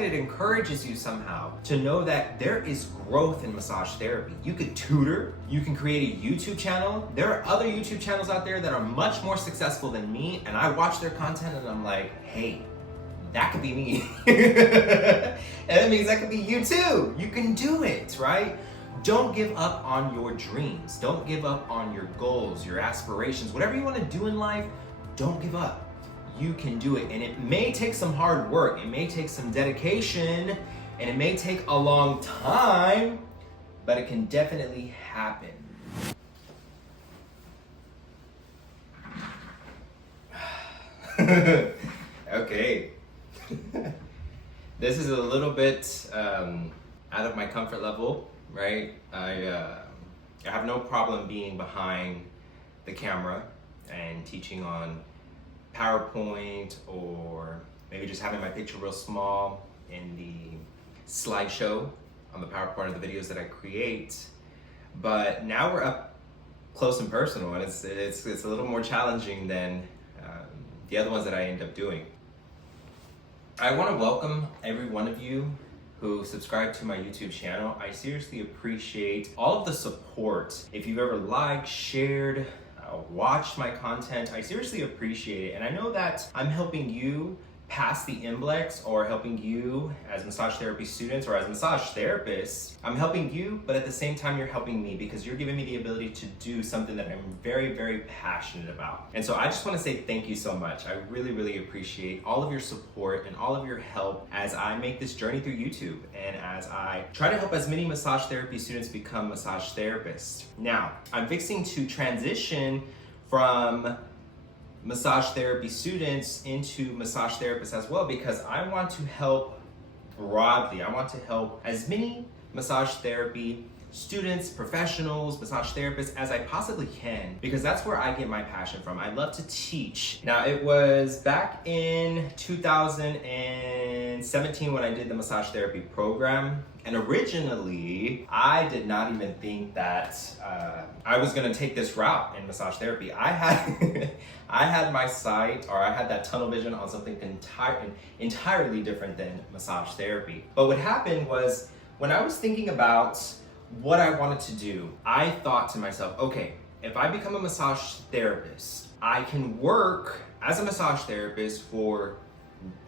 that it encourages you somehow to know that there is growth in massage therapy. You could tutor, you can create a YouTube channel. There are other YouTube channels out there that are much more successful than me, and I watch their content and I'm like, hey, that could be me. And that means that could be you too. You can do it, right? Don't give up on your dreams. Don't give up on your goals, your aspirations, whatever you want to do in life, don't give up. You can do it. And it may take some hard work. It may take some dedication, and it may take a long time, but it can definitely happen. Okay. This is a little bit out of my comfort level. Right? I have no problem being behind the camera and teaching on PowerPoint, or maybe just having my picture real small in the slideshow on the PowerPoint of the videos that I create. But now we're up close and personal, and it's a little more challenging than the other ones that I end up doing. I want to welcome every one of you who subscribe to my YouTube channel. I seriously appreciate all of the support. If you've ever liked, shared, watched my content, I seriously appreciate it. And I know that I'm helping you pass the NBLEX, or helping you as massage therapy students or as massage therapists. I'm helping you, but at the same time, you're helping me because you're giving me the ability to do something that I'm very, very passionate about. And so I just want to say thank you so much. I really, really appreciate all of your support and all of your help as I make this journey through YouTube and as I try to help as many massage therapy students become massage therapists. Now, I'm fixing to transition from massage therapy students into massage therapists as well, because I want to help broadly. I want to help as many massage therapy students, professionals, massage therapists as I possibly can, because that's where I get my passion from. I love to teach. Now, it was back in 2017 when I did the massage therapy program. And originally, I did not even think that I was gonna take this route in massage therapy. I had I had my sight, or I had that tunnel vision on something entirely different than massage therapy. But what happened was, when I was thinking about what I wanted to do, I thought to myself, okay, if I become a massage therapist, I can work as a massage therapist for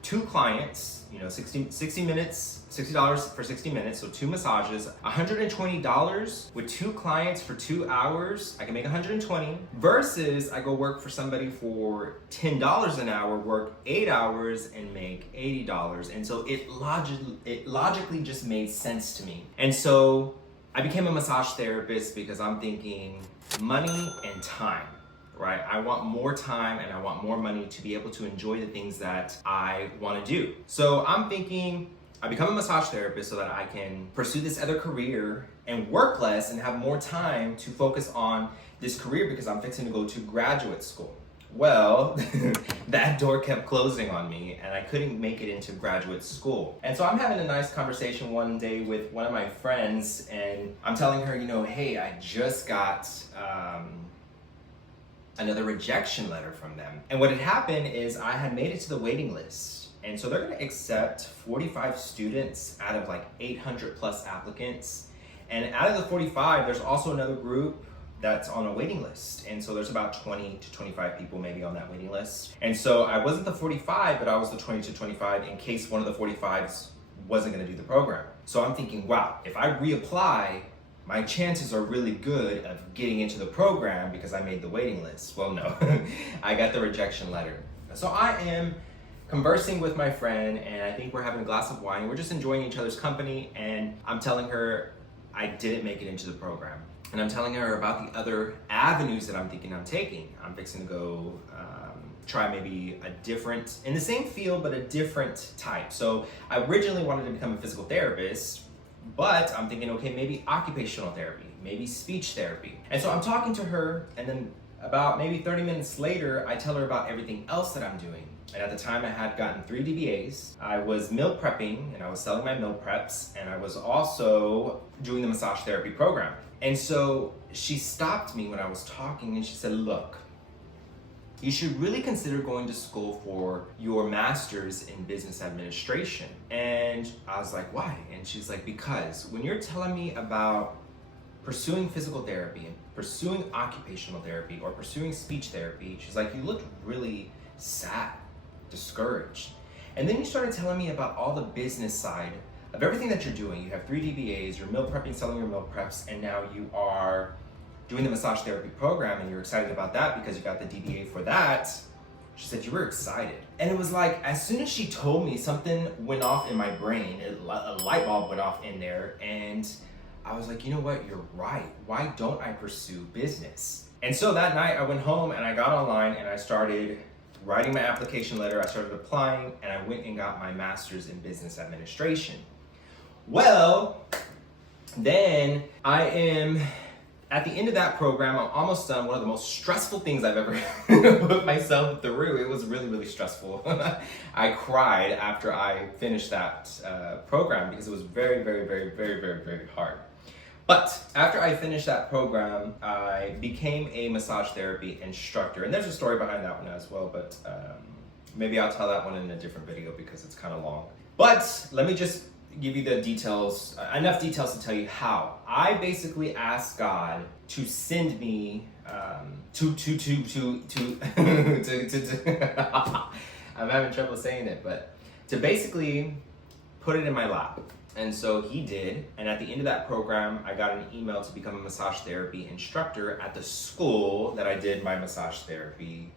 2 clients, 60 minutes, $60 for 60 minutes, so 2 massages, $120 with 2 clients for 2 hours, I can make $120, versus I go work for somebody for $10 an hour, work 8 hours and make $80. And so it logically just made sense to me. And so I became a massage therapist because I'm thinking money and time. Right? I want more time and I want more money to be able to enjoy the things that I want to do. So I'm thinking I become a massage therapist so that I can pursue this other career and work less and have more time to focus on this career, because I'm fixing to go to graduate school. Well, that door kept closing on me and I couldn't make it into graduate school. And so I'm having a nice conversation one day with one of my friends, and I'm telling her, hey, I just got another rejection letter from them. And what had happened is I had made it to the waiting list. And so they're gonna accept 45 students out of like 800 plus applicants. And out of the 45, there's also another group that's on a waiting list. And so there's about 20 to 25 people maybe on that waiting list. And so I wasn't the 45, but I was the 20 to 25 in case one of the 45s wasn't gonna do the program. So I'm thinking, wow, if I reapply, my chances are really good of getting into the program because I made the waiting list. Well, no, I got the rejection letter. So I am conversing with my friend, and I think we're having a glass of wine. We're just enjoying each other's company, and I'm telling her I didn't make it into the program. And I'm telling her about the other avenues that I'm thinking I'm taking. I'm fixing to go try maybe a different, in the same field, but a different type. So I originally wanted to become a physical therapist, but I'm thinking, okay, maybe occupational therapy, maybe speech therapy. And so I'm talking to her, and then about maybe 30 minutes later, I tell her about everything else that I'm doing. And at the time I had gotten 3 DBAs. I was meal prepping, and I was selling my meal preps, and I was also doing the massage therapy program. And so she stopped me when I was talking, and she said, look, you should really consider going to school for your master's in business administration. And I was like, why? And she's like, because when you're telling me about pursuing physical therapy and pursuing occupational therapy or pursuing speech therapy, she's like, you looked really sad, discouraged. And then you started telling me about all the business side of everything that you're doing. You have 3 DBAs, you're meal prepping, selling your meal preps, and now you are doing the massage therapy program, and you're excited about that because you got the DBA for that. She said you were excited. And it was like, as soon as she told me, something went off in my brain, a light bulb went off in there, and I was like, you know what, you're right. Why don't I pursue business? And so that night I went home and I got online and I started writing my application letter, I started applying, and I went and got my master's in business administration. Well, then I am at the end of that program. I'm almost done. One of the most stressful things I've ever put myself through. It was really, really stressful. I cried after I finished that program because it was very, very, very, very, very, very hard. But after I finished that program, I became a massage therapy instructor. And there's a story behind that one as well, but maybe I'll tell that one in a different video because it's kind of long. But let me just give you the details, enough details to tell you how. I basically asked God to send me I'm having trouble saying it, but to basically put it in my lap. And so he did, and at the end of that program, I got an email to become a massage therapy instructor at the school that I did my massage therapy,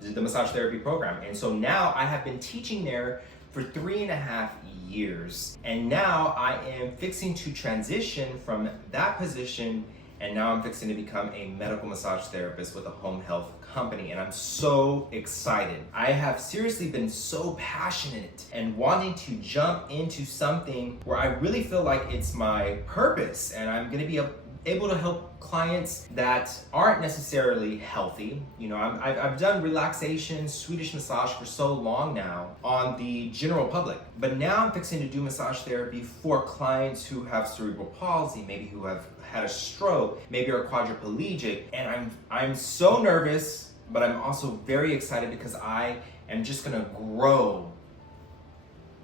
the massage therapy program. And so now I have been teaching there for 3.5 years. And now I am fixing to transition from that position, and now I'm fixing to become a medical massage therapist with a home health company, and I'm so excited. I have seriously been so passionate and wanting to jump into something where I really feel like it's my purpose, and I'm gonna be able to help clients that aren't necessarily healthy. You know, I've done relaxation, Swedish massage for so long now on the general public, but now I'm fixing to do massage therapy for clients who have cerebral palsy, maybe who have had a stroke, maybe are quadriplegic, and I'm so nervous, but I'm also very excited because I am just gonna grow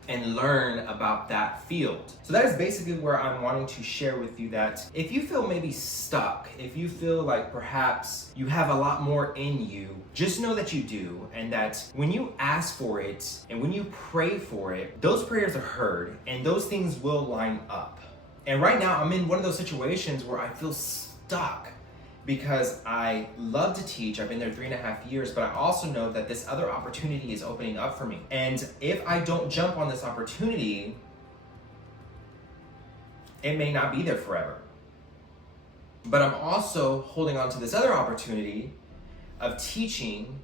and learn about that field. So that is basically where I'm wanting to share with you that if you feel maybe stuck, if you feel like perhaps you have a lot more in you, just know that you do, and that when you ask for it and when you pray for it, those prayers are heard and those things will line up. And right now I'm in one of those situations where I feel stuck because I love to teach. I've been there 3.5 years, but I also know that this other opportunity is opening up for me. And if I don't jump on this opportunity, it may not be there forever. But I'm also holding on to this other opportunity of teaching,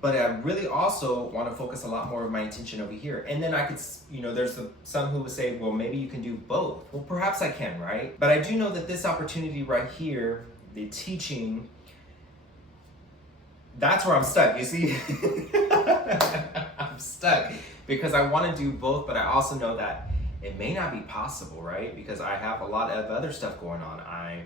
but I really also want to focus a lot more of my attention over here. And then I could, you know, there's some who would say, well, maybe you can do both. Well, perhaps I can, right? But I do know that this opportunity right here, the teaching, that's where I'm stuck, you see? I'm stuck because I want to do both, but I also know that it may not be possible, right? Because I have a lot of other stuff going on. I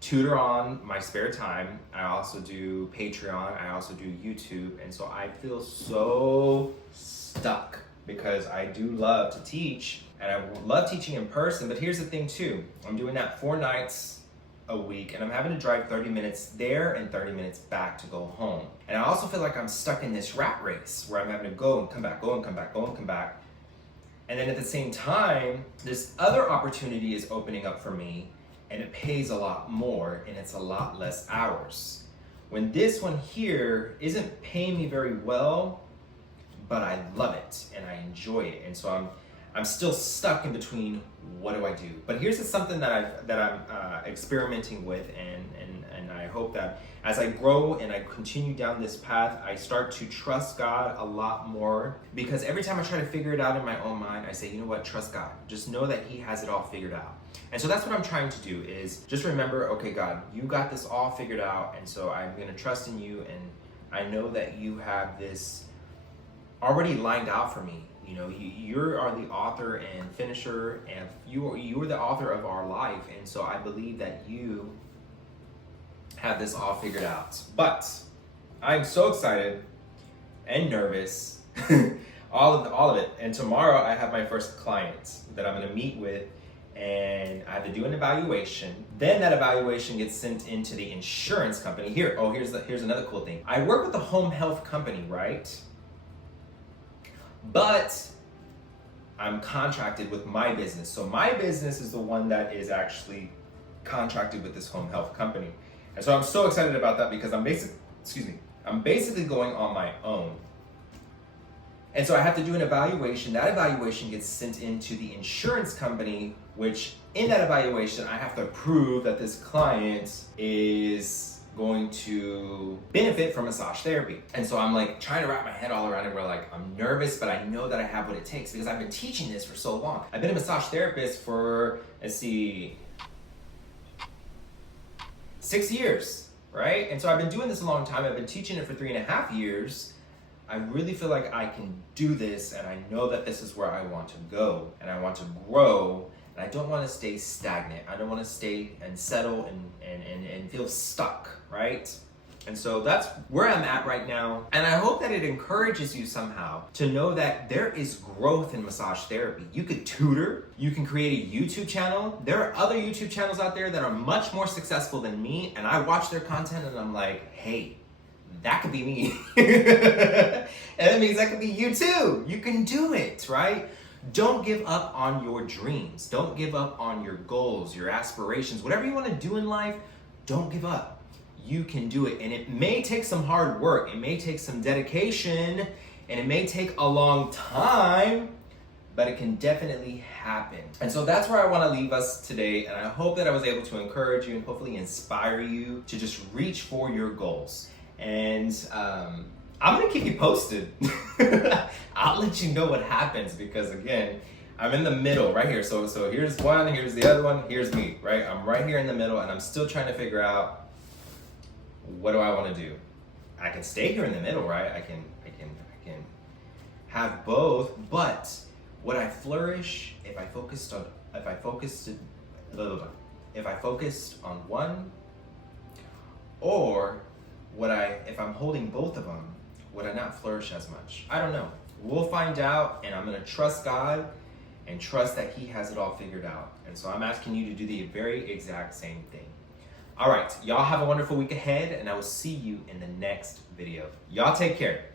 tutor on my spare time. I also do Patreon. I also do YouTube. And so I feel so stuck because I do love to teach, and I love teaching in person. But here's the thing too. I'm doing that 4 nights a week, and I'm having to drive 30 minutes there and 30 minutes back to go home. And I also feel like I'm stuck in this rat race where I'm having to go and come back, go and come back, go and come back. And then at the same time, this other opportunity is opening up for me, and it pays a lot more and it's a lot less hours. When this one here isn't paying me very well, but I love it and I enjoy it. And so I'm still stuck in between, what do I do? But here's something that I'm experimenting with, and I hope that as I grow and I continue down this path, I start to trust God a lot more, because every time I try to figure it out in my own mind, I say, you know what, trust God. Just know that He has it all figured out. And so that's what I'm trying to do, is just remember, okay, God, you got this all figured out, and so I'm gonna trust in you, and I know that you have this already lined out for me. You know, you are the author and finisher, and you are the author of our life, and so I believe that you have this all figured out. But I'm so excited and nervous, all of it. And tomorrow I have my first client that I'm gonna meet with, and I have to do an evaluation. Then that evaluation gets sent into the insurance company. Here's another cool thing. I work with a home health company, right? But I'm contracted with my business. So my business is the one that is actually contracted with this home health company. And so I'm so excited about that because I'm basically going on my own. And so I have to do an evaluation. That evaluation gets sent into the insurance company, which in that evaluation, I have to prove that this client is going to benefit from massage therapy. And so I'm like trying to wrap my head all around it. Where like, I'm nervous, but I know that I have what it takes because I've been teaching this for so long. I've been a massage therapist for, 6 years, right? And so I've been doing this a long time. I've been teaching it for 3.5 years. I really feel like I can do this, and I know that this is where I want to go, and I want to grow, and I don't want to stay stagnant. I don't want to stay and settle and feel stuck, right? And so that's where I'm at right now. And I hope that it encourages you somehow to know that there is growth in massage therapy. You could tutor, you can create a YouTube channel. There are other YouTube channels out there that are much more successful than me, and I watch their content and I'm like, hey, that could be me. And that means that could be you too. You can do it, right? Don't give up on your dreams. Don't give up on your goals, your aspirations, whatever you want to do in life, don't give up. You can do it. And it may take some hard work. It may take some dedication, and it may take a long time, but it can definitely happen. And so that's where I want to leave us today. And I hope that I was able to encourage you and hopefully inspire you to just reach for your goals. And I'm gonna keep you posted. I'll let you know what happens because again, I'm in the middle right here. So here's one, here's the other one, here's me, right? I'm right here in the middle and I'm still trying to figure out what do I want to do. I can stay here in the middle, right? I can have both, but would I flourish if I focused on one, or if I'm holding both of them, would I not flourish as much? I don't know. We'll find out, and I'm gonna trust God and trust that He has it all figured out. And so I'm asking you to do the very exact same thing. All right, y'all have a wonderful week ahead, and I will see you in the next video. Y'all take care.